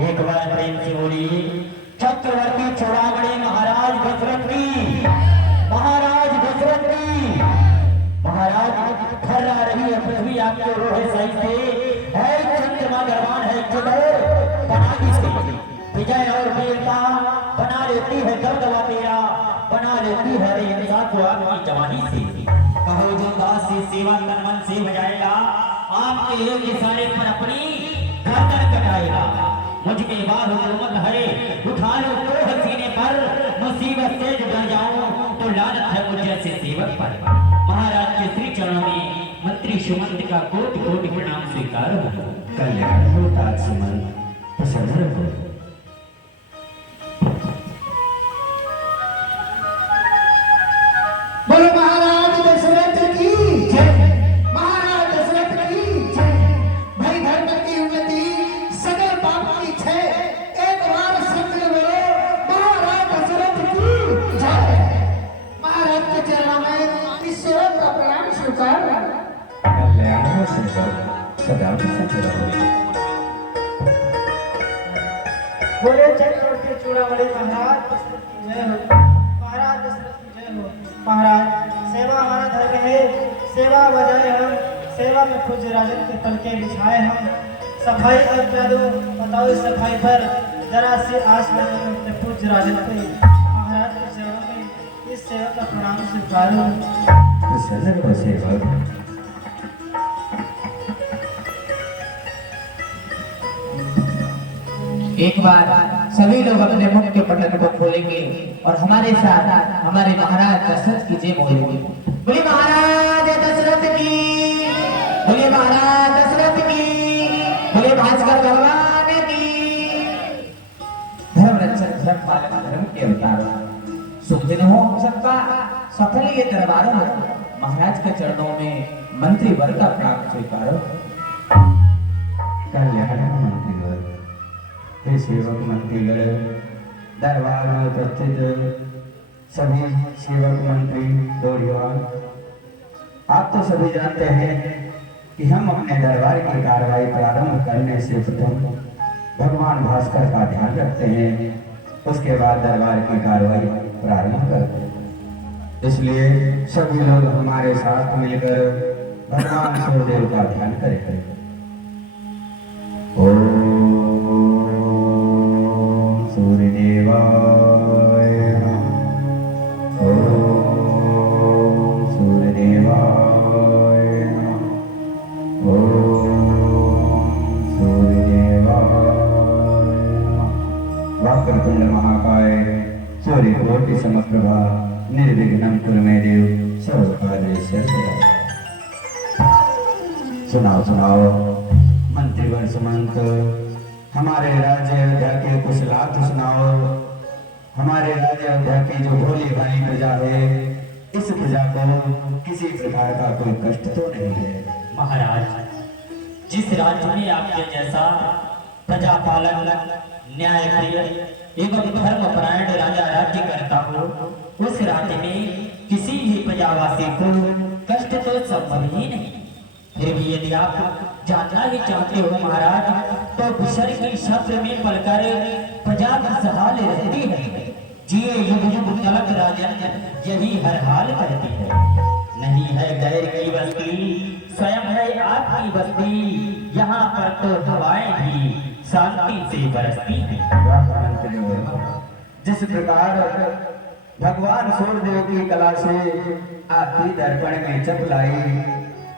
एक बार प्रेम से बोली चक्रवर्ती चौड़ामणि महाराज दशरथ की, महाराज दशरथ की। महाराज खर्रा रही है पृथ्वी आपके रोहे सही से है, चंद्रमा गरवान है चुदौर बनाई से। विजय और वीरता बना लेती है दबदबा तेरा, बना लेती है इंसान को आपकी जवानी से। कहो जो दास से सेवा तन मन से बजाएगा, आपके एक इशारे पर अपनी गर्दन कटाएगा। मुझके बाद हुकूमत है उठा लो तो हसीने पर, मुसीबत से डर जाऊं तो लानत है मुझ जैसे सेवक पर। महाराज के श्री चरणों में मंत्री सुमंत का कोटि कोटि प्रणाम स्वीकार हो। कल्याण हो ताज सुमंत प्रसन्न हो। बोलो महाराज दशरथ की जय, महाराज दशरथ की जय। भाई धर्म की उन्नति सगल पाप की क्षय, एक बार सत्य बोलो महाराज दशरथ की जय। महाराज के चरणों में इस सेवक का प्रणाम स्वीकार। कल्याण हो सेवक सदा प्रसन्न रहो। बोले चक्रवर्ती चूड़ामणि महाराज दशरथ की जय हो, महाराज दशरथ की जय हो। महाराज सेवा हमारा धर्म है, सेवा बजाए हम, सेवा में पूज्य राजन के तलके बिछाए हम। सफाई अब क्या दो बताओ इस सफाई पर, जरा सी आस में अपने पूज्य राजन पे। महाराज के चरणों में इस सेवा का प्रणाम स्वीकारो। प्रसन्न रहो सेवक। एक बार सभी लोग अपने मुख के पटल को खोलेंगे और हमारे साथ हमारे महाराज दशरथ की जय बोलेंगे। बोले महाराज दशरथ की, बोले महाराज दशरथ की, बोले भास्कर भगवान की। धर्म रक्षक धर्म पालक धर्म के अवतार, शुभ दिन हो हम सबका, सफल ये दरबार हो। महाराज के चरणों में मंत्री वर्ग का प्रणाम स्वीकारो। कल्याण हो मंत्रीगण, हे सेवक मंत्रीगण, दरबार में उपस्थित सभी सेवक मंत्री दौड़ियान, आप तो सभी जानते हैं कि हम अपने दरबार की कार्रवाई प्रारंभ करने से प्रथम भगवान भास्कर का ध्यान रखते हैं, उसके बाद दरबार की कार्रवाई प्रारंभ करते हैं। इसलिए सभी लोग हमारे साथ मिलकर भगवान सूर्यदेव का ध्यान करें। ओम सूर्यदेवाय नमः, ओम सूर्यदेवाय नमः, ओम सूर्यदेवाय नमः। वक्रतुंड महाकाय सूर्यकोटि समप्रभा निर्विघ्नं कुरु मे देव सर्वकार्येषु सर्वदा। सुनाओ सुनाओ मंत्रीवर सुमंत, हमारे राज्य अयोध्या के कुछ लाभ सुनाओ। हमारे राज्य अयोध्या की जो भोली भाली प्रजा है, इस प्रजा को किसी प्रकार का कोई कष्ट तो नहीं है। महाराज, जिस राज्य में आपके जैसा प्रजा पालन न्याय प्रिय एवं धर्मपरायण राजा राज्य करता हो, उस राज्य में किसी भी प्रजावासी को कष्ट तो संभव ही नहीं। फिर भी यदि आप जानना ही चाहते हो महाराज, तो विसर्ग की शब्द में पलकर प्रजा खुशहाल रहती है। जिए युग युग तलक राजन, यही हर हाल कहती है। नहीं है गैर की बस्ती, स्वयं है आपकी बस्ती। यहाँ पर तो हवाएं भी शांति से बरसती हैं। जिस प्रकार भगवान सूर्यदेव की कला से आपकी दर्पण में जप लाई,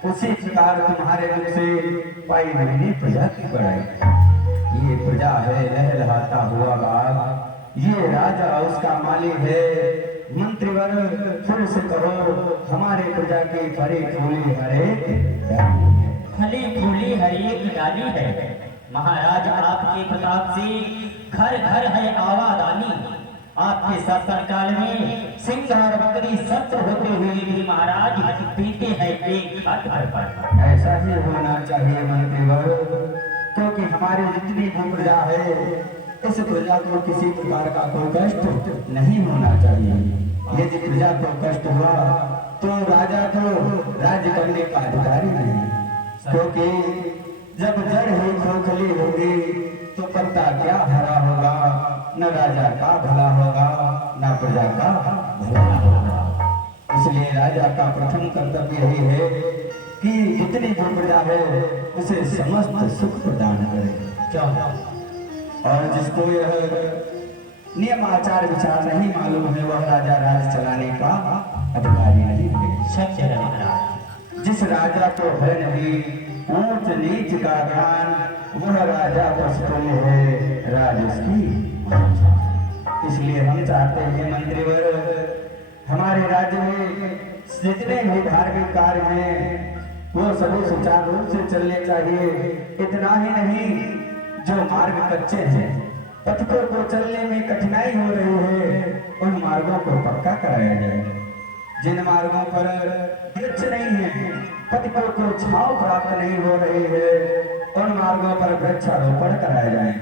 उसी प्रकार तुम्हारे मुख से पाई मैंने प्रजा की बड़ाई। ये प्रजा है लहलहाता हुआ बाग, ये राजा उसका माली है। मंत्रीवर फिर से कहो, हमारे प्रजा की फली फूली हरेक फली फूली हरेक डाली है। महाराज, आपके प्रताप से घर घर है आवादानी। आपके शासन काल में सिंह और बकरी सत्र होते हुए भी महाराज पीते हैं एक घर पर। ऐसा ही होना चाहिए मंत्रीवर, क्योंकि हमारी जितनी भी प्रजा है, इस प्रजा को किसी प्रकार का कोई कष्ट नहीं होना चाहिए। यदि प्रजा को कष्ट हुआ तो राजा को राज्य करने का अधिकारी नहीं, क्योंकि जब जड़ ही खोखली होगी तो पत्ता क्या हरा होगा, न राजा का भला होगा, न प्रजा का भला होगा। इसलिए राजा का प्रथम कर्तव्य यही है कि जितनी जो प्रजा है उसे समस्त सुख प्रदान करे। और जिसको यह नियम आचार विचार नहीं मालूम है वह राजा राज चलाने का अधिकारी नहीं है। सत्य है महाराज। जिस राजा को है नहीं ऊंच नीच का ज्ञान, वह राजा पशुतुल्य है, राज उसकी मौज। इसलिए हम चाहते हैं मंत्रीवर, हमारे राज्य में जितने भी धार्मिक कार्य हैं वो सभी सुचारू रूप से चलने चाहिए। इतना ही नहीं, जो मार्ग कच्चे हैं, पथिकों को चलने में कठिनाई हो रही है, उन मार्गों को पक्का कराया जाए। जिन मार्गों पर वृक्ष नहीं है, पथिकों को छांव प्राप्त नहीं हो रही है, उन मार्गों पर वृक्षारोपण कराया जाए।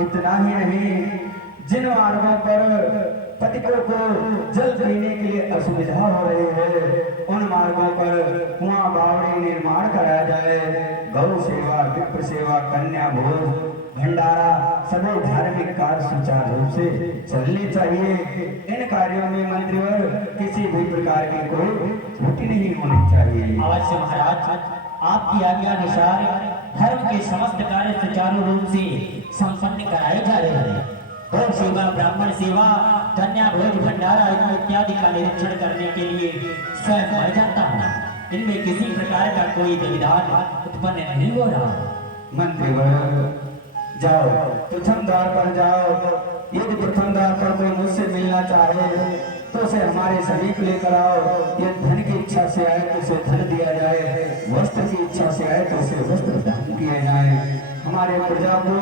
इतना ही नहीं, जिन मार्गों पर पथिकों को जल पीने के लिए असुविधा हो रही है, उन मार्गों पर कुआं बावड़ी निर्माण कराया जाए। गौ सेवा, विप्र सेवा, कन्या भोज, भंडारा, सभी धार्मिक कार्य सुचारू रूप से चलने चाहिए। इन कार्यों में मंत्रीवर किसी भी प्रकार की कोई त्रुटि नहीं होनी चाहिए। अवश्य महाराज, आपकी आज्ञा अनुसार धर्म के समस्त कार्य सुचारू रूप से संपन्न कराए जा रहे हैं। गौ सेवा, ब्राह्मण सेवा, कन्या भोज, भंडारा इत्यादि का निरीक्षण करने के लिए स्वयं मैं जाता हूँ। इनमें किसी प्रकार का कोई विवाद उत्पन्न नहीं हो रहा। मंत्रीवर जाओ, प्रथम द्वार पर जाओ। यदि प्रथम द्वार पर कोई मुझसे मिलना चाहे तो उसे हमारे समीप लेकर आओ। यदि धन की इच्छा से आए तो उसे धन दिया जाए, वस्त्र की इच्छा से आए तो उसे वस्त्र दान किए जाए। हमारे प्रजा को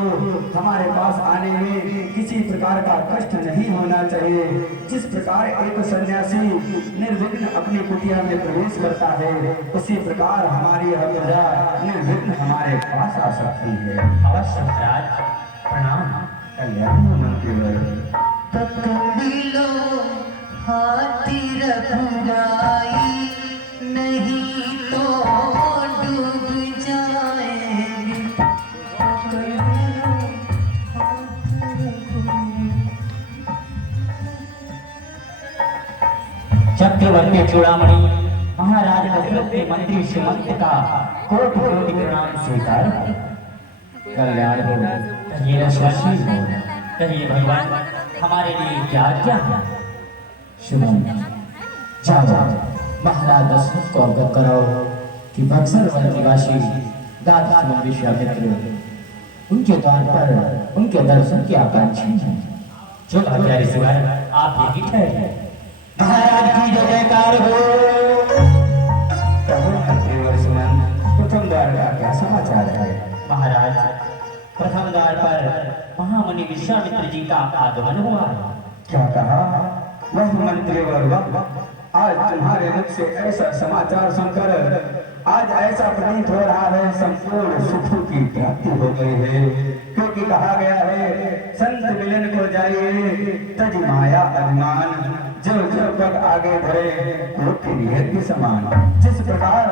हमारे पास आने में किसी प्रकार का कष्ट नहीं होना चाहिए। जिस प्रकार एक सन्यासी निर्विघ्न अपनी कुटिया में प्रवेश करता है, उसी प्रकार हमारी यह प्रजा निर्विघ्न हमारे पास आ सकती है। अवश्य महाराज, प्रणाम। कल्याण मंत्रीवर। पकड़ लो हाथी रघुराई, नहीं तो डूब जाएंगे। पकड़ लो हाथी रघुराई। चक्रवर्ती चूड़ामणि महाराज दशरथ के मंत्री श्रीमंत का कोटि कोटि प्रणाम स्वीकार। कल्याण हो। कहिए रसवशी हो, कहिए भगवान हमारे लिए क्या क्या है। सुमन, जाओ महाराज दशरथ को अवगत कराओ कि बक्सर वन निवासी दादा सुमन विश्वामित्र उनके द्वार पर उनके दर्शन की आकांक्षी हैं। जो आज्ञा ऋषिवर, आप यही ठहरे। महाराज की जय जयकार हो। कहो मंत्रीवर सुमन, प्रथम द्वार का क्या समाचार है? महाराज, प्रथम द्वार पर महामुनि विश्वामित्र जी का आगमन हुआ है। क्या कहा? वह मंत्रीवर, आज तुम्हारे मुख से ऐसा समाचार सुनकर आज ऐसा प्रतीत हो रहा है संपूर्ण सुखों की प्राप्ति हो गई है। क्योंकि कहा गया है संत मिलन को जाइए तज माया अभिमान, जो जो पग आगे बढ़े कोटि निहत के समान। जिस प्रकार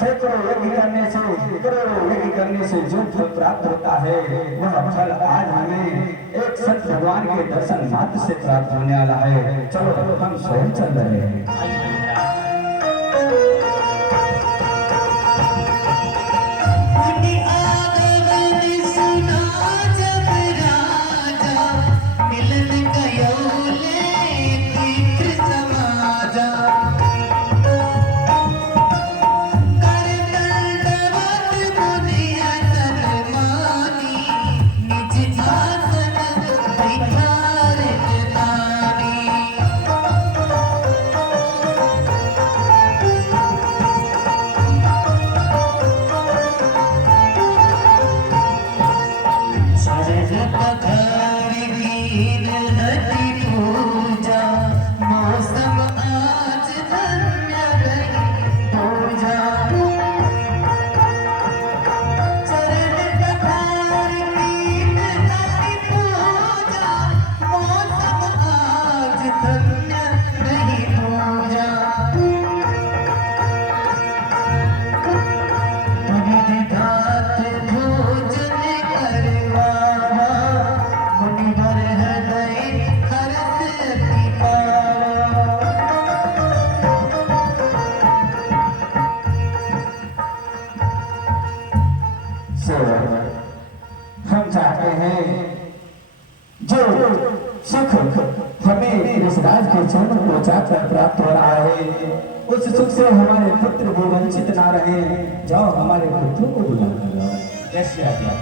सैकड़ों यज्ञ करने से, करोड़ों यज्ञ करने से जो फल प्राप्त होता है, वह फल आज हमें एक संत भगवान के दर्शन मात्र से प्राप्त होने वाला है। चलो हम स्वयं चल रहे हैं। आइए महाराज। सेवक, हम चाहते हैं जो सुख हमें इस राज के चरणों को जाकर प्राप्त हो रहा है, उस सुख से हमारे पुत्र भी वंचित ना रहे। जाओ हमारे पुत्रों को बुला कर लाओ। कैसे आ गया?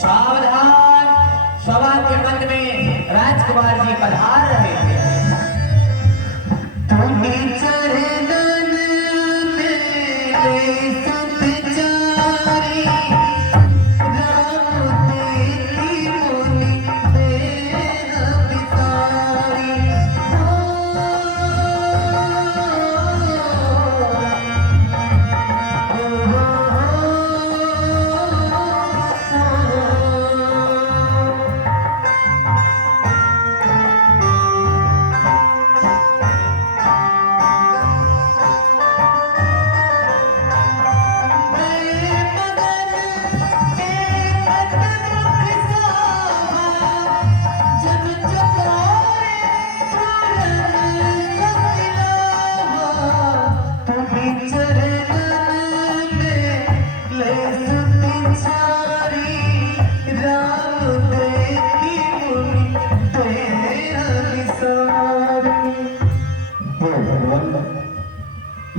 सावधान, सभा के मध्य में राजकुमार जी पधार रहे थे।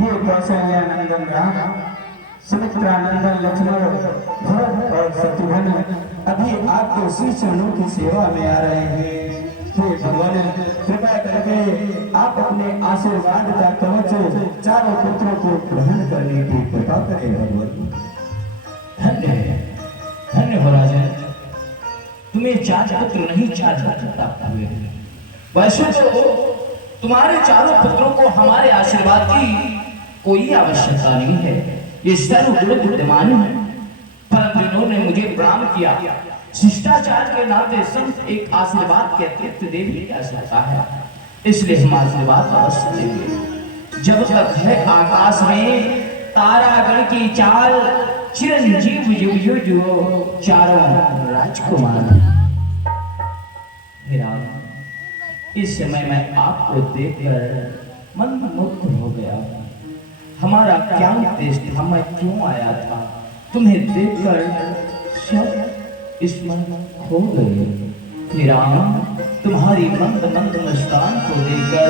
ये कौशल्या नंदन राम, सुमित्रा नंदन लक्ष्मण, भरत और शत्रुघ्न अभी आपके श्री चरणों की सेवा में आ रहे हैं। हे भगवान, कृपा करके आप अपने आशीर्वाद का कवच चारों पुत्रों को ग्रहण करने की कृपा करें भगवान। धन्य हो राजन, तुम्हें 4 पुत्र नहीं 4 पुत्र प्राप्त हुए। वैसे तो तुम्हारे चारों पुत्रों को हमारे आशीर्वाद की कोई आवश्यकता नहीं है, ये सर्वगुण विद्यमान है, परंतु इन्होंने मुझे प्रणाम किया। शिष्टाचार के नाते सिर्फ एक आशीर्वाद के अतिरिक्त दे भी जा सकता है, इसलिए हम आशीर्वाद अवश्य देंगे। जब तक है आकाश में तारागण की चाल, चिरंजीव युग युग चारों राजकुमार। हे राम, इस समय मैं आपको देखकर मंत्रमुग्ध हो गया। हमारा क्या उद्देश्य था, मैं क्यों आया था? तुम्हें देखकर सब स्मरण खो गए। हे राम, तुम्हारी मंद मंद मुस्कान को देखकर,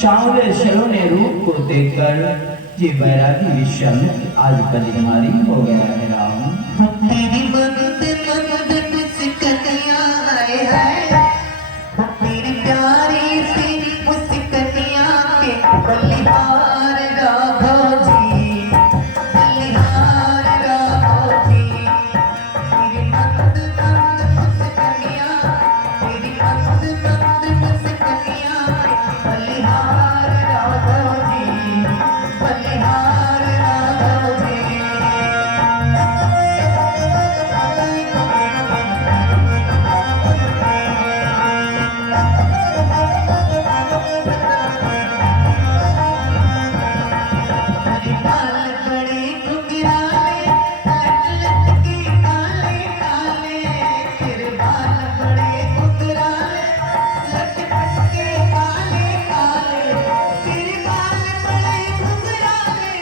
सांवले सलोने रूप को देखकर ये वैरागी विश्वामित्र आज बलिहारी हो गया है। राम, तेरी मंद मंद मुस्कानियां आए हैं, तेरी प्यारी सी मुस्कानियां के बलिहार राघव जी, बलिहार राघव जी। तेरी मंद मंद मुस्कानियां, तेरी मंद मंद मुस्कानियां के बलिहार राघव जी, बलिहार राघव जी। हरी बाल बड़े घुंघराले, लट लट के काले काले। तेरे बाल बड़े घुंघराले, लट लट के काले काले। तेरे बाल बड़े घुंघराले,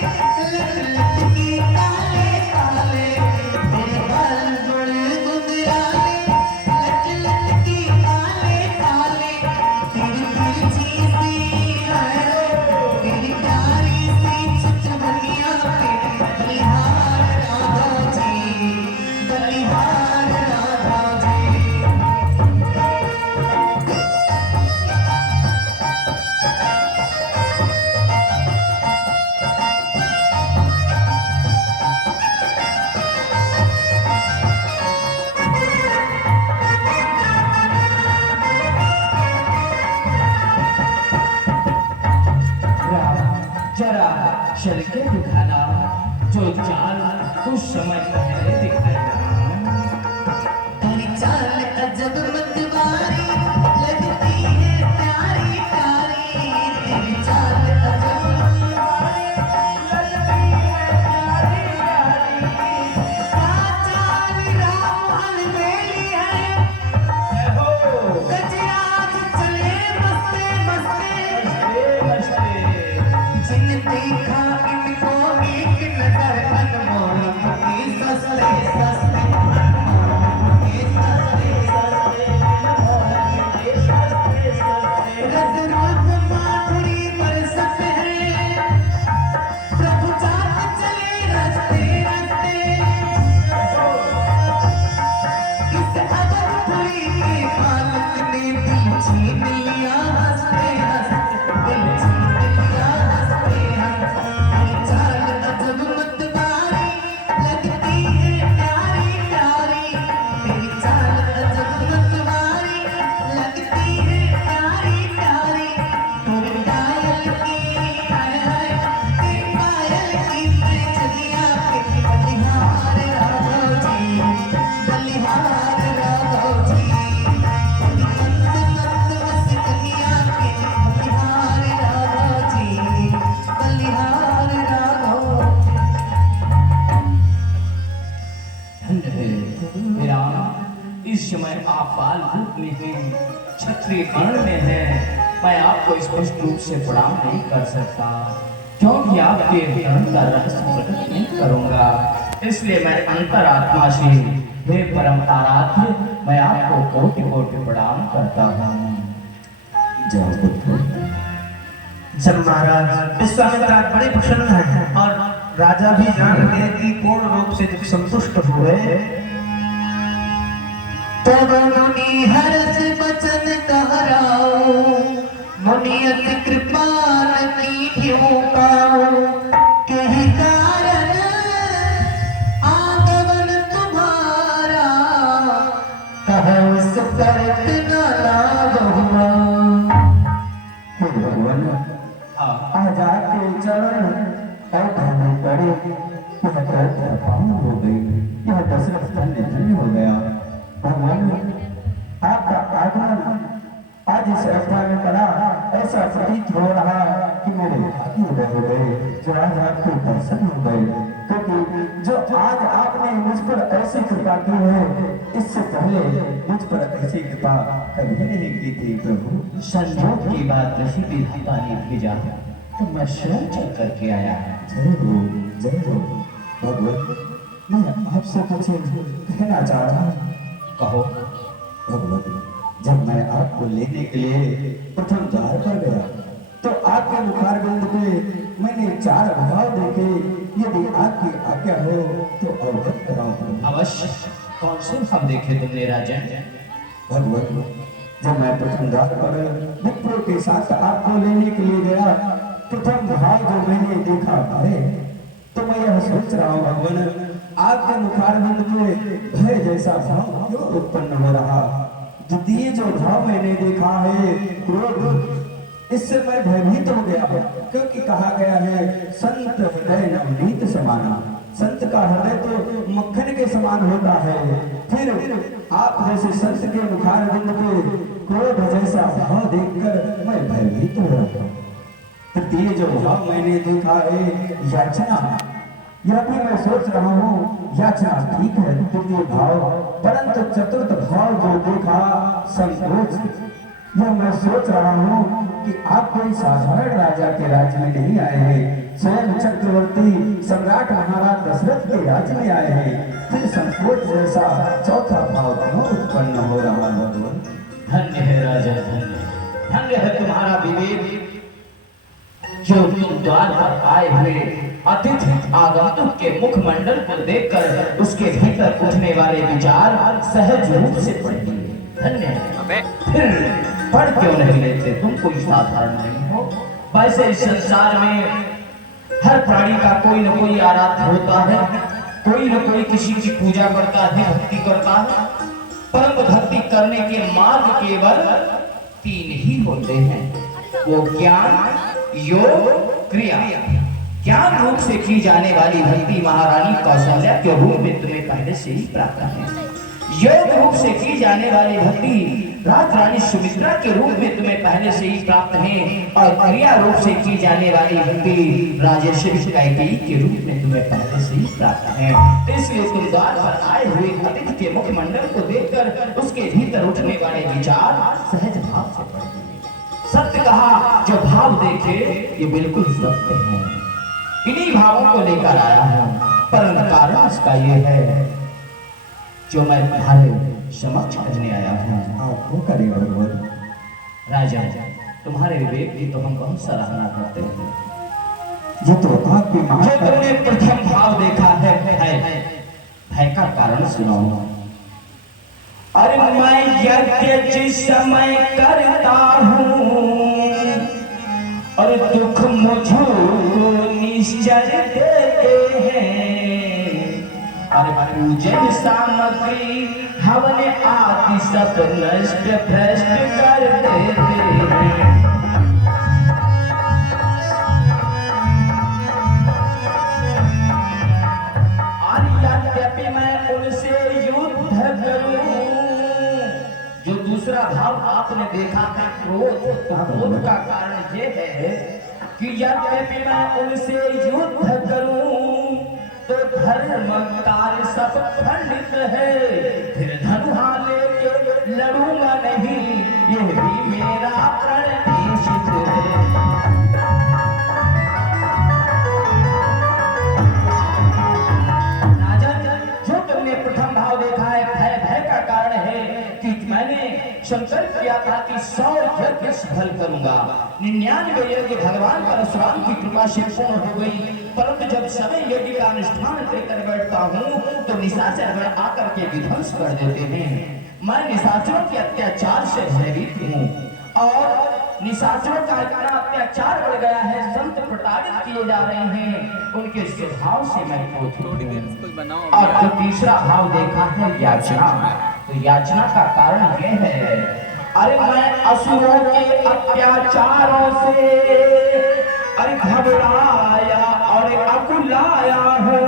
लट लट के काले काले। तेरे बाल बड़े घुंघराले, लट लट के काले काले। तेरी तिरछी सी नैनों, तेरी प्यारी सी चुचुनिया पे बलिहार राघव जी, बलिहार राघव जी। जरा चल के दिखाना, जो चाल कुछ समय पहले दिखाएगा। तेरी चाल अजब मतवारी, लगती है प्यारी प्यारी। तेरी चाल अजब मतवारी, लगती है प्यारी प्यारी। क्या चाल राम अलबेली है, गजराज चले मस्ते मस्ते। जिन देखा इनको एक नजर, अनमोल की सस्ते हे राम, इस समय आप बाल रूप में हैं, क्षत्रिय कर्ण में हैं। मैं आपको स्पष्ट रूप से प्रणाम नहीं कर सकता, क्योंकि आपके धर्म का रहस्य प्रकट नहीं करूंगा। इसलिए मैं अंतरात्मा से, हे परम आराध्य, मैं आपको कोटि कोटि प्रणाम करता हूँ। जय पुत्र। जब महाराज विश्वामित्र आज बड़े प्रसन्न हैं और राजा भी जान गए कि पूर्ण रूप से जब संतुष्ट हुए तब मुनि हर्ष बचन कहराओ, मुनि अति कृपाल की पाओ, कही कारण आगमन तुम्हारा, कहु सुकर्त न लाभ हुआ। हे भगवान, आज आपके चरण धरने पड़े, यह कृपाण हो गई, यह दशरथ धन्य धन्य हो गया। भगवान, आपका आगमन आज इस अवस्था में पड़ा, ऐसा प्रतीत हो रहा कि मेरे भाग्य उदय हो गए, जो आज आपके दर्शन हो गए। क्योंकि जो आज आपने मुझ पर ऐसी कृपा की है, इससे पहले मुझ पर ऐसी कृपा कभी नहीं की थी प्रभु। संयोग की बात ऋषि विधाता ने भेजा, तो मैं स्वयं चल करके आया। जय हो भगवान, मैं आपसे कुछ कहना चाह रहा हूँ। कहो। भगवान, जब मैं आपको लेने के लिए प्रथम द्वार पर गया, तो आपके मुखारबिंद पे मैंने 4 भाव देखे। यदि आपकी आज्ञा हो तो अवगत कराऊं। अवश्य। कौन से हम देखे तुमने राजन? भगवान, जब मैं प्रथम द्वार पर मित्रों के साथ आपको लेने के लिए गया, प्रथम भाव जो मैंने देखा है, तो मैं यह सोच रहा हूँ भगवान, आपके मुखारबिंद में भय जैसा भाव क्यों उत्पन्न हो रहा। द्वितीय जो भाव मैंने देखा है क्रोध, इससे मैं भयभीत हो गया, क्योंकि कहा गया है संत हृदय नवनीत समाना। संत का हृदय तो मक्खन के समान होता है, फिर आप जैसे संत के मुखारबिंद पे क्रोध जैसा भाव देखकर मैं भयभीत हो रहा। तृतीय जो भाव मैंने देखा है याचना, यह भी मैं सोच रहा हूँ याचना ठीक है तृतीय भाव, परंतु चतुर्थ भाव जो देखा संकोच, यह मैं सोच रहा हूँ कि आप कोई साधारण राजा के राज्य में नहीं आए हैं, स्वयं चक्रवर्ती सम्राट महाराज दशरथ के राज्य में आए हैं। फिर संकोच जैसा चौथा भाव क्यों उत्पन्न हो रहा भगवान? धन्य है राजा, धन्य धन्य है तुम्हारा विवेक, जो तुम द्वार पर आए हुए अतिथि आगंतुक के मुखमंडल को देखकर उसके भीतर उठने वाले विचार सहज रूप से पढ़ लिए। धन्य है। फिर पढ़ क्यों नहीं लेते? तुम कोई साधारण नहीं हो। वैसे इस संसार में हर प्राणी का कोई न कोई आराध्य होता है, कोई न कोई किसी की पूजा करता है, भक्ति करता है। परम भक्ति करने के मार्ग केवल 3 ही होते हैं, वो ज्ञान, योग, क्रिया। ज्ञान रूप से की जाने वाली भक्ति महारानी कौशल्या के रूप में तुम्हें पहले से ही प्राप्त है। योग रूप से की जाने वाली भक्ति राजरानी सुमित्रा के रूप में तुम्हें पहले से ही प्राप्त है, और क्रिया रूप से की जाने वाली भक्ति राजेश्वरी कैकेयी के रूप में तुम्हें पहले से ही प्राप्त है। इसलिए तुम द्वार पर आए हुए अतिथि के मुखमंडल को देखकर उसके भीतर उठने वाले विचार सहज भाव से पढ़। सत्य कहा, जो भाव देखे ये बिल्कुल सत्य है। इन्हीं भावों को लेकर आया हूँ, परम कारण इसका ये है जो मैं तुम्हारे समक्ष करने आया हूँ। आपको करेगा भगवान। राजा, तुम्हारे विवेक की तो हम बहुत सराहना करते हैं। ये तो आपकी जो तुमने प्रथम भाव देखा है भय, भय का कारण सुनाऊंगा। अरे मैं यज्ञ जिस समय करता हूँ, और दुख मुझको निश्चर देते हैं। अरे पूजन सामग्री हवन आदि सब नष्ट भ्रष्ट कर देते हैं। यद्यपि मैं उनसे युद्ध करूं, जो दूसरा भाव आपने देखा है क्रोध, क्रोध का कारण ये है कि यद्यपि मैं उनसे युद्ध करूं, तो धर्म कार्य सब खंडित है, फिर धनुहा लेके लड़ूंगा नहीं, ये भी मेरा प्रण निश्चित है। जो तुमने प्रथम भाव देखा है, भय का कारण है कि मैंने संकल्प किया था कि 100 यज्ञ सफल करूंगा। 99 यज्ञ भगवान परशुराम की कृपा से पूर्ण हो गई, परंतु जब समय यज्ञ का अनुष्ठान लेकर बैठता हूँ तो निशाचर आकर के विध्वंस कर देते हैं। मैं निशाचरों के अत्याचार से भयभीत हूँ और निशाचरों का इतना अत्याचार बढ़ गया है, संत प्रताड़ित किए जा रहे हैं, उनके स्वभाव से मैं क्रोधित हूं। और जो तीसरा भाव देखा है याचना, तो याचना का कारण यह है, अरे मैं असुरों के अत्याचारों से अरे घबराया और अकुलाया हूँ।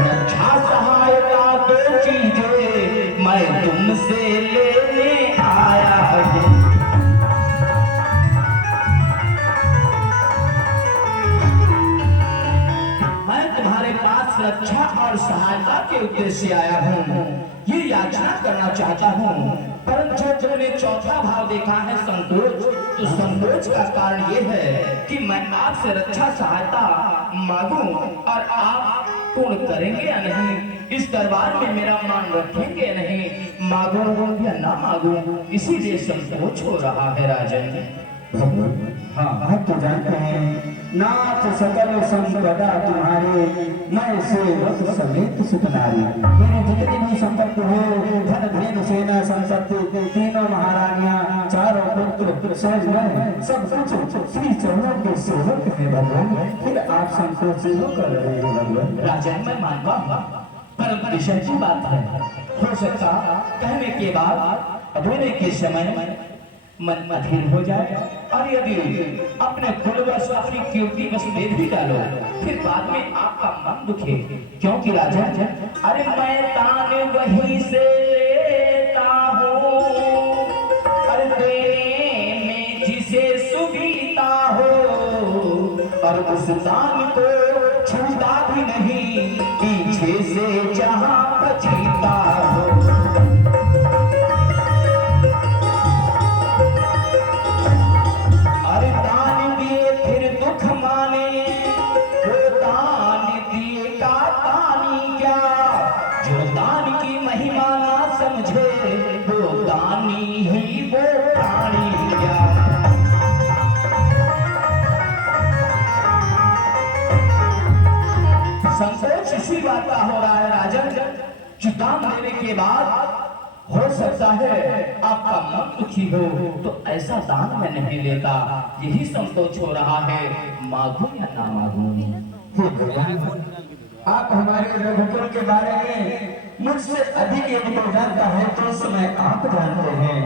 रक्षा सहायता दो चीजें मैं तुमसे लेने आया हूँ। रक्षा और सहायता के उद्देश्य से आया हूँ, ये याचना करना चाहता हूँ। परंतु जब मैंने चौथा भाव देखा है संकोच, तो संकोच का कारण ये है कि मैं आपसे रक्षा सहायता मांगूं और आप पूर्ण करेंगे या नहीं, इस दरबार में मेरा मान रखेंगे या नहीं, मांगूं या ना मांगूं, इसीलिए संकोच हो रहा है राजन। हाँ, आप तो जानते हैं नाथ सकल संपदा तुम्हारे, मैं सेवक समेत सुख नारी। मेरी जितनी भी संपत्ति हो, धन धेनु सेना संपत्ति, तीनों महारानियां, चारों पुत्र, सहज मैं, सब कुछ श्री चरणों के सेवक में भगवान। फिर आप संकोच क्यों कर रहे हैं भगवान? राजन मैं मानता हूँ, परंतु विषय की बात है, हो सकता कहने के बाद बोलने के समय मन अधीर हो जाए, और यदि अपने कुलवश अपनी कीर्ति बस दे भी डालो, फिर बाद में आपका मन दुखे। क्योंकि राजा अरे मैं तान वहीं से लेता हूँ, अरे देने में जिसे सुविधा हो, और उस दान को छूटा भी नहीं, पीछे से जहाँ बचीता हो। संकोच इसी बात का हो रहा है राजन, दान देने के बाद हो सकता है आपका मन दुखी हो, तो ऐसा दान मैं नहीं लेता, यही संकोच हो रहा है, मांगू या ना मांगू। आप हमारे रघुकुल के बारे में मुझसे अधिक यदि कोई जानता है तो उस समय आप जानते हैं।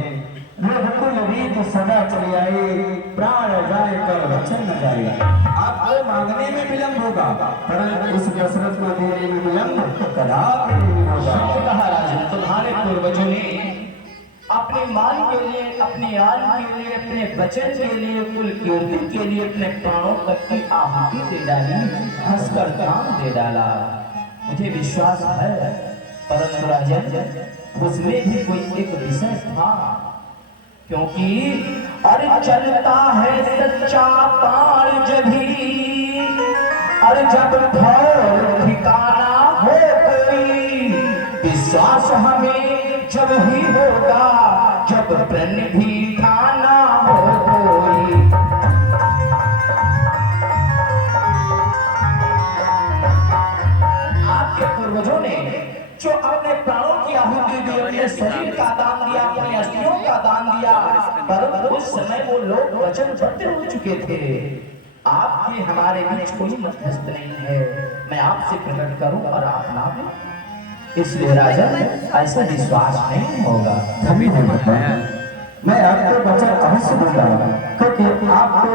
रघुकुल रीत सदा चली आई, प्राण जाए पर वचन न जाए। आपको मांगने में विलंब होगा, परंतु उस दशरथ को देने में विलंब कदापि नहीं होगा। कहा राजन, तुम्हारे पूर्वजों ने अपने मान के लिए, अपने आन के लिए, अपने वचन के लिए, कुल कीर्ति के लिए अपने प्राणों तक की आहुति दे डाली, हंसकर काम दे डाला। मुझे विश्वास है, परंतु राजन उसमें भी कोई एक विषय था, क्योंकि अरे चलता है सच्चा प्राण जभी, अरे जब भौर ठिकाना हो कोई, विश्वास हमें जब ही होगा जब प्रण भी खाना हो कोई। आपके पूर्वजों ने जो अपने प्राणों की आहुति दी, अपने शरीर का दान दिया, अपनी अस्थियों का दान दिया, परंतु उस समय वो लोग वचनबद्ध हो चुके थे। आपके हमारे बीच कोई मध्यस्थ नहीं है, मैं आपसे प्रकट करूं और आप ना दें, इसलिए राजा ऐसा विश्वास नहीं होगा। कभी नहीं बताया, मैं आपको वचन अवश्य दूंगा, क्योंकि आपको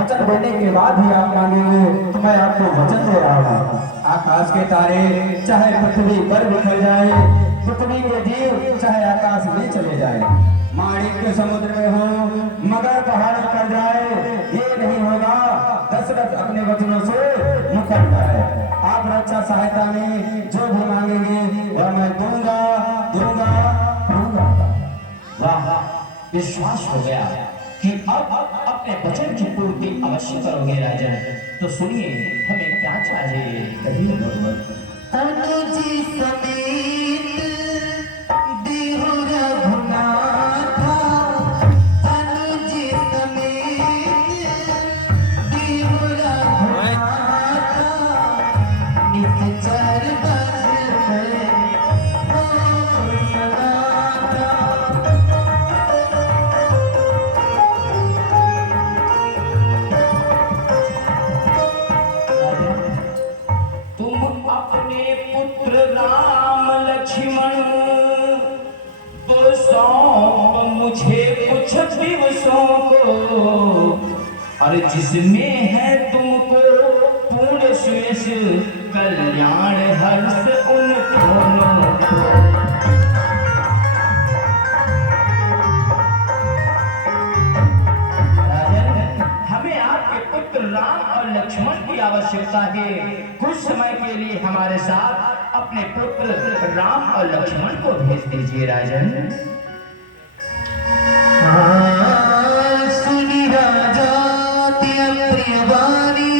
वचन देने के बाद ही आप मांगेंगे, तो मैं आपको वचन दे रहा हूँ। आकाश के तारे चाहे पृथ्वी पर बिखर जाए, पृथ्वी के जीव चाहे आकाश में चले जाए, माणिक के समुद्र में हो, मगर पहाड़ पर जाए, ये नहीं होगा दशरथ अपने वचनों से मुकर जाए। आप बादशाह सहायता में जो भी मांगेंगे वह मैं दूंगा दूंगा दूंगा। वाह, विश्वास हो गया कि अब अपने वचन की पूर्ति अवश्य करोगे राजन। तो सुनिए हमें क्या चाहिए। कहिए भगवान। अनुजी समेत देहु रघुनाथा, अनुजी समेत देहु रघुनाथा, निश्चर बंध में हो सनाथा। तुम अपने पुत्र राम लक्ष्मण तो सौंप मुझे कुछ दिवसों को, और जिसमें है तुमको पूर्ण सुयश कल्याण हर्ष उन दोनों को। राजन, हमें आपके पुत्र राम और लक्ष्मण की आवश्यकता है। कुछ समय के लिए हमारे साथ अपने पुत्र राम और लक्ष्मण को भेज दीजिए राजन। सुनी राजा तिय प्रियवाणी,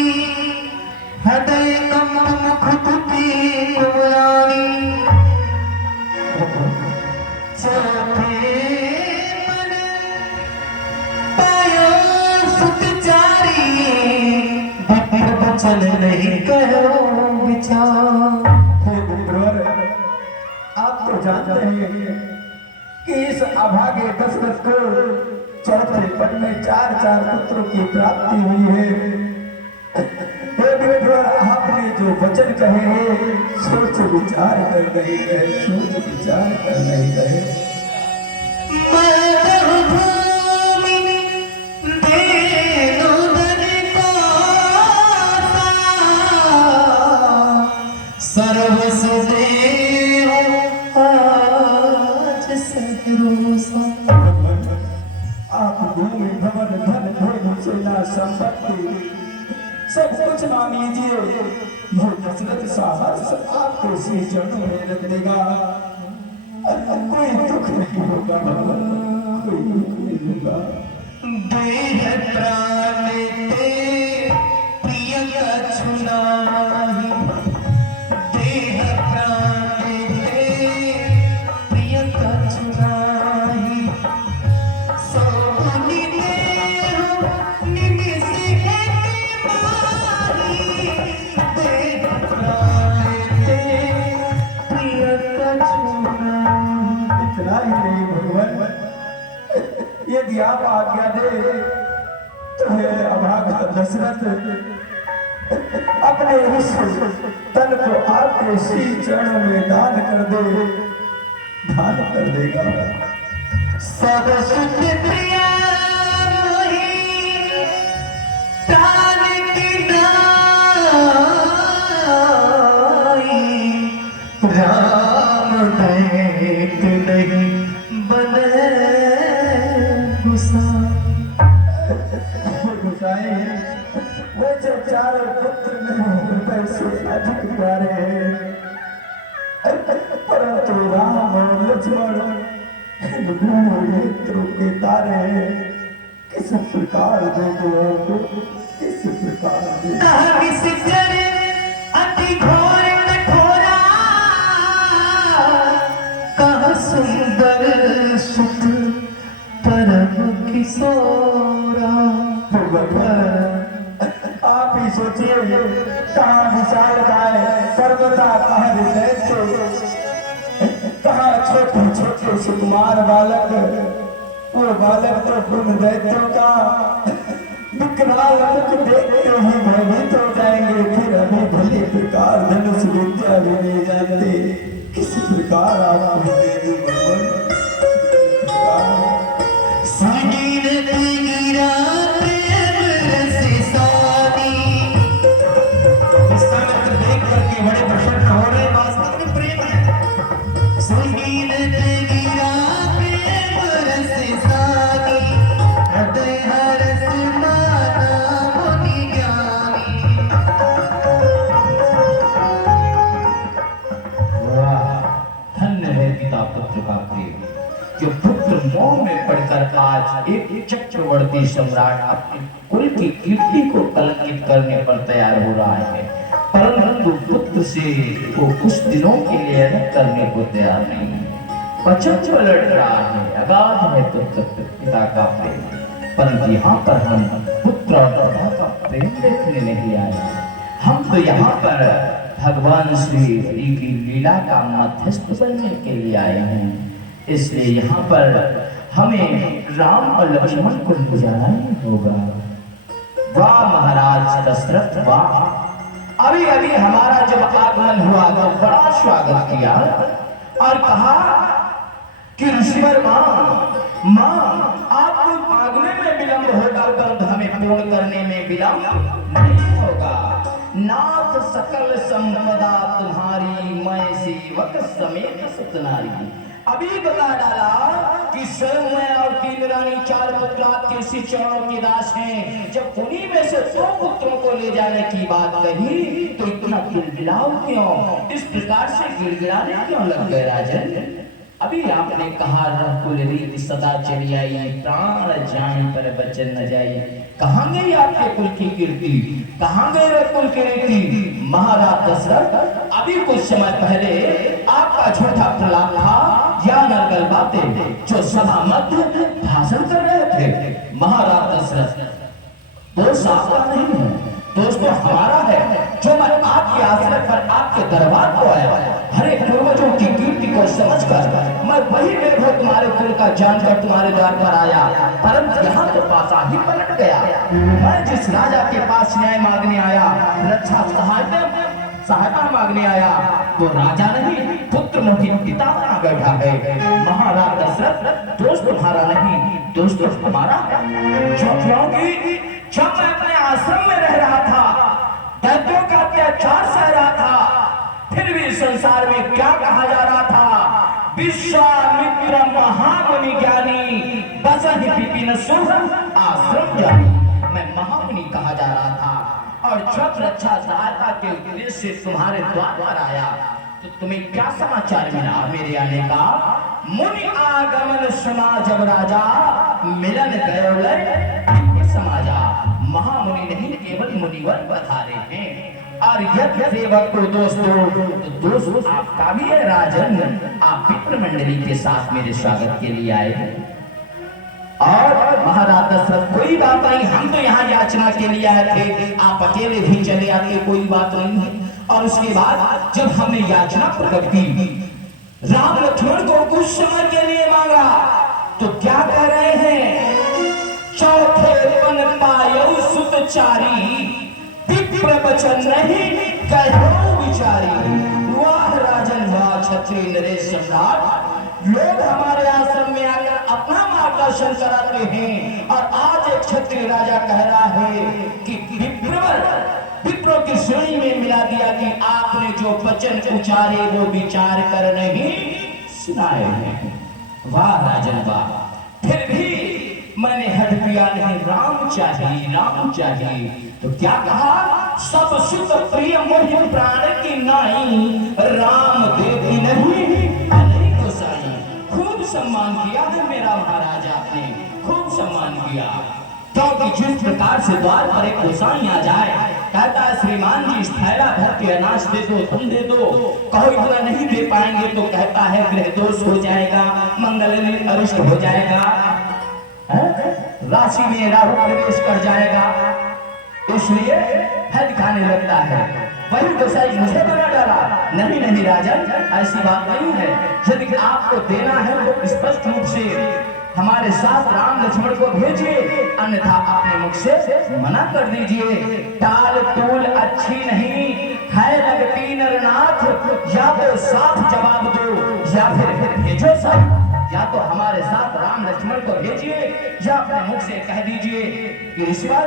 हृदय कम मुख तुति मुरारी। चौथे मन पायो सुत चारी, विपिन वचन नहीं करो विचार। हे पुत्रवर, आप तो जानते हैं कि इस अभागे दशरथ को चौथे पद में 4 पुत्रों की प्राप्ति हुई है। हे पुत्रवर, आपने जो वचन कहे हैं सोच विचार कर नहीं गए, सोच विचार कर नहीं गए। आप भूमि भवन धन धन सेना संपत्ति सब कुछ मांग लीजिए, ये दशरथ साहस आपके श्री चरणों में रख देगा। कोई दुख नहीं होगा, कोई दुख नहीं होगा। देह प्राण ते प्रिय कछुनाहि, देह प्राण ते प्रिय कछुनाहि। सोनि देहु निमिष एक माहि, देह प्राण ते प्रिय कछुनाहि। इतना ही नहीं भगवान, यदि आप आज्ञा दे तो हे अभागा दशरथ अपने इस तन को आपके श्री चरणों में दान कर दे, दान कर देगा। सब सुख प्रिया मोहि प्राण की नाई, राम दैत नहीं बने गुसाई। गुसाई, वो जो 4 पुत्र नहीं पैसे अधिक प्यारे हैं, परंतु राम और लक्ष्मण नेत्रों के तारे हैं। किस प्रकार देखो आपको, किस प्रकार देखो। कहा विसिचर अति घोर कठोरा, कहा सुंदर सुत परम किशोरा। आप ही सोचिए, कहाँ विशाल गाय पर्वता, कहाँ दैत्य, कहाँ छोटे छोटे सुकुमार बालक। वो बालक तो गुण दैत्यों का विकराल मुख देखते ही भयभीत हो जाएंगे, फिर हमें भली प्रकार धनुष विद्या भी नहीं जानते। किस प्रकार आप दे दूं भगवान, किस प्रकार। सुनील गिरा प्रेम रस सानी, विश्वामित्र देख करके बड़े प्रसन्न हो रहे, वास्तव में प्रेम है। सुनील गिरा प्रेम रस सानी, हृदय हरस माना मुनि ज्ञानी। पुत्र का प्रेम, जो पुत्र मोह में पड़कर आज एक चक्रवर्ती सम्राट अपने कुल की कीर्ति को कलंकित करने पर तैयार हो रहा है, परंतु पुत्र से वो कुछ दिनों के लिए अलग करने को तैयार नहीं है। वचन पलट रहा है, अगाध है पुत्र पिता का प्रेम, परंतु यहाँ पर हम पुत्र और पिता का प्रेम देखने नहीं आए। हम तो यहाँ पर भगवान श्री हरि की लीला का मध्यस्थ बनने के लिए आए हैं, इसलिए यहाँ पर हमें राम और लक्ष्मण को ले जाना ही होगा। वाह महाराज दशरथ वाह, अभी अभी हमारा जब आगमन हुआ तो बड़ा स्वागत किया और कहा कि ऋषिवर मां आपको आगमन में विलंब होगा, परंतु हमें पूर्ण करने में विलंब नहीं होगा। नाथ सकल संपदा तुम्हारी, मैं सेवक समेत सतनारी। अभी बता डाला कि स्वयं मैं और 3 रानी 4 पुत्र आपके इसी चरणों के दास हैं। जब उन्हीं में से 2 पुत्रों को ले जाने की बात कही तो इतना गिड़गिड़ाओ क्यों, इस प्रकार से गिड़गिड़ाने क्यों लग गए राजन? अभी आपने कहा रघुकुल रीति सदा चली आई, प्राण जाने पर बचन न जाई। कहाँ गई आपके कुल की कीर्ति, कहाँ गए रघुकुल की रीति? महाराज दशरथ, अभी कुछ समय पहले आपका झूठा प्रलाप था या नरगल बातें जो सभा मध्य भाषण कर रहे थे। महाराज दशरथ, दोष आपका नहीं है, दोष तो हमारा है, जो मैं आपके आश्रय पर आपके दरबार को आया। हरे पूर्वजों की कीर्ति को समझकर मैं वही निर्भय तुम्हारे कुल का जानकर तुम्हारे द्वार पर आया, परंतु यहाँ तो पासा ही पलट गया। मैं जिस राजा के पास न्याय मांगने आया, रक्षा सहायता मांगने आया, वो राजा नहीं पुत्र मुखी पिता बना बैठा है। महाराज दशरथ, दोष तुम्हारा नहीं, दोष तो हमारा है। क्योंकि जब मैं अपने आश्रम में रह रहा था, दैत्यों का अत्याचार सह रहा था, फिर भी संसार में क्या कहा जा रहा था? विश्वामित्र महामुनि ज्ञानी, बसहि विपिन सुख आश्रम ज्ञानी। मैं महामुनि कहा जा रहा था और जब रक्षा सहायता के उद्देश्य से तुम्हारे द्वार पर आया तो तुम्हें क्या समाचार मिला मेरे आने का? मुनि आगमन सुना जब राजा, मिलन गयो समाजा। महामुनि नहीं केवल मुनिवर पधारे हैं, और यज्ञ सेवक को दोस्तों आपका भी है राजन। आप मित्र मंडली के साथ मेरे स्वागत के लिए आए हैं। और महाराज दशरथ, कोई बात नहीं, हम तो यहाँ याचना के लिए आए थे, आप अकेले भी चले आते, कोई बात नहीं है। और उसके बाद जब हमने याचना प्रकट की, राम लक्ष्मण को कुछ समय के लिए मांगा, तो क्या कह रहे हैं? चौथे पन पायो सुतचारी, विप्र वचन नहीं कहो विचारी। वाह राजन वाह, क्षत्रिय नरेश सम्राट, लोग हमारे आश्रम में आकर अपना मार्गदर्शन कराते हैं, और आज एक क्षत्रिय राजा कह रहा है कि विप्रों की श्रेणी में मिला दिया कि आपने जो वचन उचारे वो विचार कर नहीं सुनाए हैं। वाह राजन वाह, फिर भी मैंने हट किया नहीं, राम चाहिए राम चाहिए। तो क्या कहा? सब सुख प्रिय मोहि प्राण की नाई, राम देती नहीं गोसाई। खूब सम्मान किया है मेरा महाराजा, आपने खूब सम्मान किया, क्योंकि जिस प्रकार से द्वार पर एक गोसाई आ जाए, कहता है श्रीमान जी इस थैला भर के अनाज दे दो, तुम दे दो, कहो इतना नहीं दे पाएंगे तो कहता है ग्रह दोष हो जाएगा, मंगल अरिष्ट हो जाएगा, राशि में राहु प्रवेश कर जाएगा, इसलिए हद खाने लगता है। वही गोसाई मुझे बना डाला। नहीं नहीं राजन, ऐसी बात नहीं है। यदि आपको देना है तो स्पष्ट रूप से हमारे साथ राम लक्ष्मण को भेजिए, अन्यथा अपने मुख से मना कर दीजिए। टाल टूल अच्छी नहीं है लगती नरनाथ, या तो साफ जवाब दो या फिर भेजो सब। या तो हमारे साथ राम लक्ष्मण को भेजिए या अपने मुख से कह दीजिए कि ईश्वर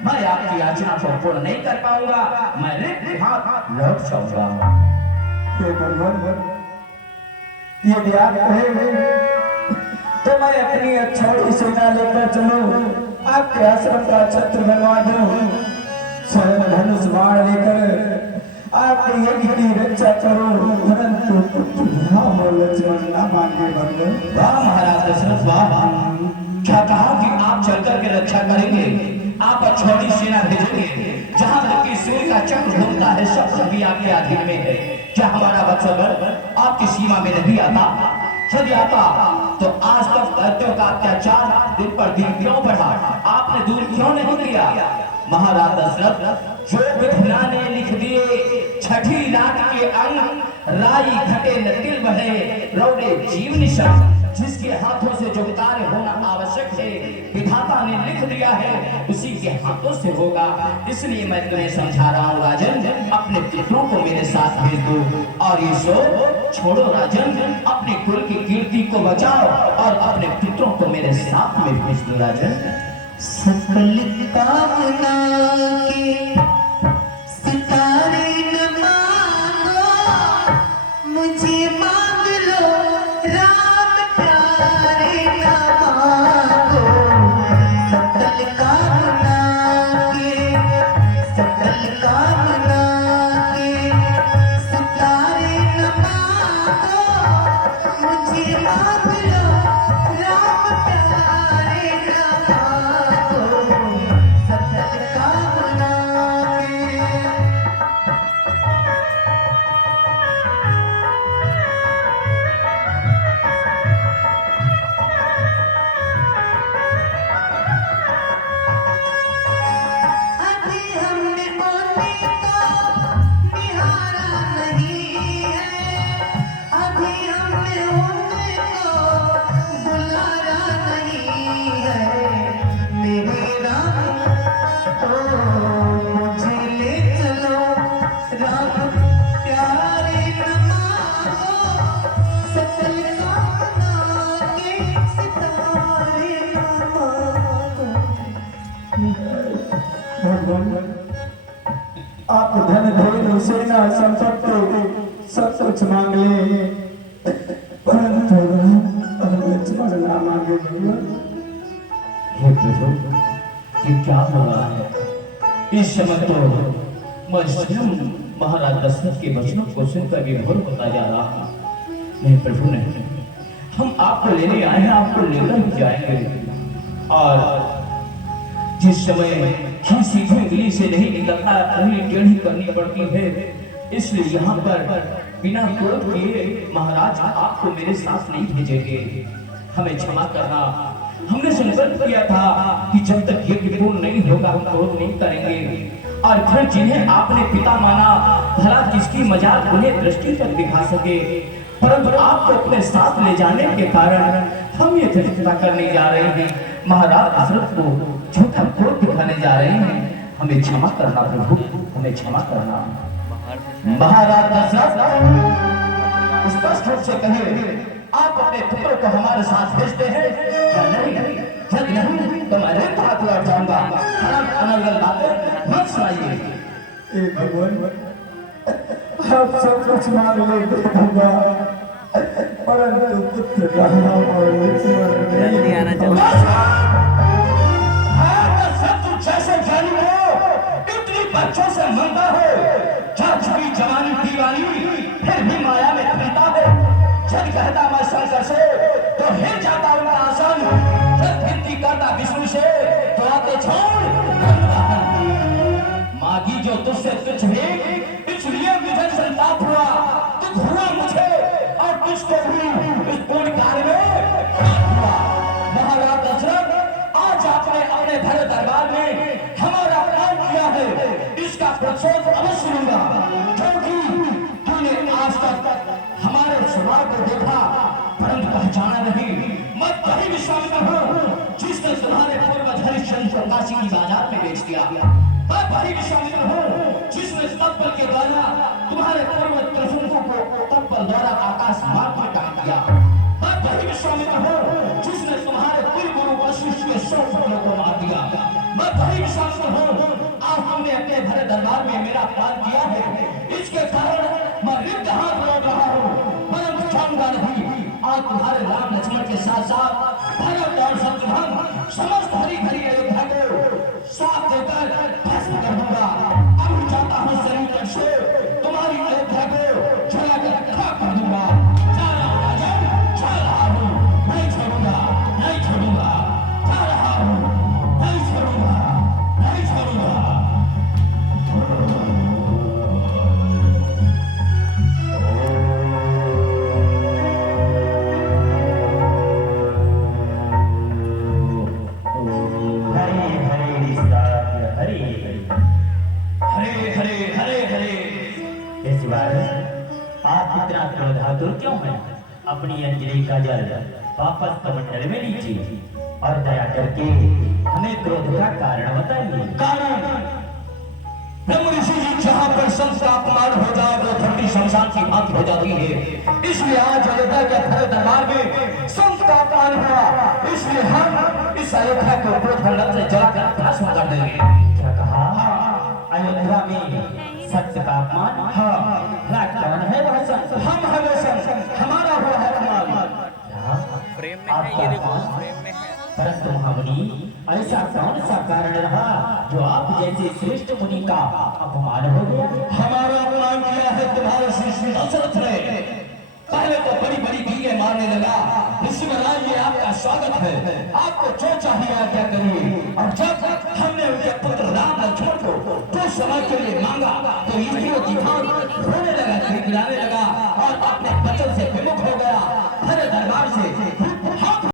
मैं आपकी याचना को पूर्ण नहीं कर पाऊंगा, मैं रिक्त हाथ लौट जाऊंगा। यदि आप कहेंगे तो मैं अपनी अच्छी सेना लेकर चलूं, आपके आश्रम का छत्र बनवा दूं, स्वयं धनुष बाण लेकर आपने यज्ञ की रक्षा करो, परंतु पुत्र राम और लक्ष्मण ना मांगे भगवान। वाह महाराज दशरथ वाह, क्या कहा कि आप चलकर के रक्षा करेंगे, आप अछौड़ी सेना भेजेंगे, जहां तक कि सूर्य का चक्र घूमता है सब भी आपके अधीन में है। क्या हमारा वत्सगढ़ आपकी सीमा में नहीं आता? यदि आता तो आज तक दैत्यों का अत्याचार दिन पर दिन क्यों बढ़ा, आपने दूर क्यों नहीं किया? महाराज दशरथ, जो विधिना ने लिख दिए छठी रात के अंग, राई घटे न तिल बढ़े रौड़े जीव निशान, जिसके हाथों से जो कार्य होना आवश्यक है विधाता ने लिख दिया है, उसी के हाथों से होगा। इसलिए मैं तुम्हें समझा रहा हूँ राजन, अपने पितरों को मेरे साथ भेज दो, और ये सो छोड़ो राजन, अपने कुल की कीर्ति को बचाओ और अपने पितरों को मेरे साथ में भेज दो राजन। सकल कामना के सितारे न मांगो, मुझे मांग लो राम प्यारे न मांगो। सकल कामना के सितारे न मांगो, मुझे मांग लो राम प्यारे न मांगो। सकल कामना के अभी हमने ओने को निहारा नहीं है, अभी हमने ओने को बुलारा नहीं है। मेरे राम तो मुझे ले चलो, राम प्यारे न मांगो। सकल कामना के सितारे न मांगो। भगवान, आप धन धैर्य सेना संपत्ति सब कुछ मांग ले, परंतु राम और लक्ष्मण ना मांगे भगवान। हे प्रभु, ये क्या हो रहा है? इस समय तो मैं स्वयं महाराज दशरथ के वचनों को सुनकर विभोर होता जा रहा हूँ। नहीं प्रभु नहीं, हम आपको लेने आए हैं, आपको लेकर ही जाएंगे। और जिस समय हम सीधी उंगली से नहीं निकलता, उंगली टेढ़ी करनी पड़ती है, इसलिए यहाँ पर बिना क्रोध किए महाराज आपको मेरे साथ नहीं भेजेंगे। हमें क्षमा करना, हमने संकल्प किया था कि जब तक यज्ञ पूर्ण नहीं होगा हम क्रोध नहीं करेंगे। और फिर जिन्हें आपने पिता माना, भला किसकी मजाक उन्हें दृष्टि तक दिखा सके, परंतु आपको अपने साथ ले जाने के कारण हम ये धृष्टता करने जा रहे हैं, महाराज दशरथ को झूठा क्रोध दिखाने जा रहे हैं। हमें क्षमा करना प्रभु, हमें क्षमा करना। महाराज दशरथ स्पष्ट रूप से कहे, आप अपने पुत्रों को हमारे साथ भेजते हैं या नहीं? यदि नहीं तो मैं रेत हाथ लौट जाऊंगा। अनर्गल बातें मत सुनाइए। हे भगवान, आप सब कुछ मांग ले दूंगा, परंतु पुत्र राम और लक्ष्मण नहीं आना जैसे जानी हो, इतनी बच्चों से मंदा हो, जा चुकी जवानी दीवानी फिर भी माया में पीता है। जब कहता मैं शंकर से तो हिल जाता उनका आसन, जब विनती करता विष्णु से तो आते छोड़। मागी जो तुझसे तुझ भी, इसलिए मुझे संताप हुआ, दुख हुआ मुझे, और तुझको भी इस पूर्ण कार्य में हुआ। महाराज दशरथ, आज आपने अपने धरे दरबार में हमारा अपमान किया है, इसका प्रतिशोध अवश्य लूंगा, क्योंकि तूने आज तक हमारे स्वभाव को देखा परंतु पहचाना नहीं। मैं वही विश्वामित्र हूँ जिसने तुम्हारे पूर्वज हरिश्चंद्र को काशी की बाजार में बेच दिया। मैं वही विश्वामित्र हूँ जिसने तत्पल के द्वारा तुम्हारे पूर्वज कृष्णों को तत्पल द्वारा आकाश मार्ग में काट दिया। मैं वही विश्वामित्र हूँ जिसने तुम्हारे कुल गुरु वशिष्ठ के 100 पुत्रों को मार दिया। मैं वही विश्वामित्र हूँ, आज तुमने अपने भरे दरबार में मेरा अपमान किया है, इसके कारण मैं रिक्त हाथ लौट रहा हूँ, परंतु जाऊंगा नहीं। आज तुम्हारे राम लक्ष्मण के साथ साथ भरत और शत्रुघ्न समस्त हरी भरी अयोध्या को साथ देकर भस्म कर दूंगा। अब चाहता हूँ शरीर से अपनी अंजलि का जल वापस कमंडल में लीजिए और दया करके हमें क्रोध का कारण बताइए। कारण ब्रह्म ऋषि जी जहाँ पर संत का अपमान हो जाए वो धरती शमशान की भांति हो जाती है। इसलिए आज अयोध्या के खड़े दरबार में संत का अपमान हुआ, इसलिए हम इस अयोध्या को क्रोध फलक से जलाकर भस्म कर देंगे। क्या कहा? अयोध्या में सत्य का अपमान? हाँ, राज कौन है वह संत? हम हमें संत, हमारा हुआ है अपमान। आपका अपमान? परंतु महामुनि ऐसा कौन सा कारण रहा जो आप जैसे श्रेष्ठ मुनि का अपमान हो गया? हमारा अपमान किया है तुम्हारे श्री दशरथ ने। पहले तो बड़ी बड़ी भीगे मारने लगा, ऋषि महाराज ये आपका स्वागत है, आपको जो चाहिए आज्ञा करिए। और जब हमने उनके पुत्र राम लक्ष्मण को कुछ समय के लिए मांगा तो युधिष्ठिर दिखान रोने लगा, गिड़गिड़ाने लगा और अपने वचन से विमुख हो गया। हर दरबार से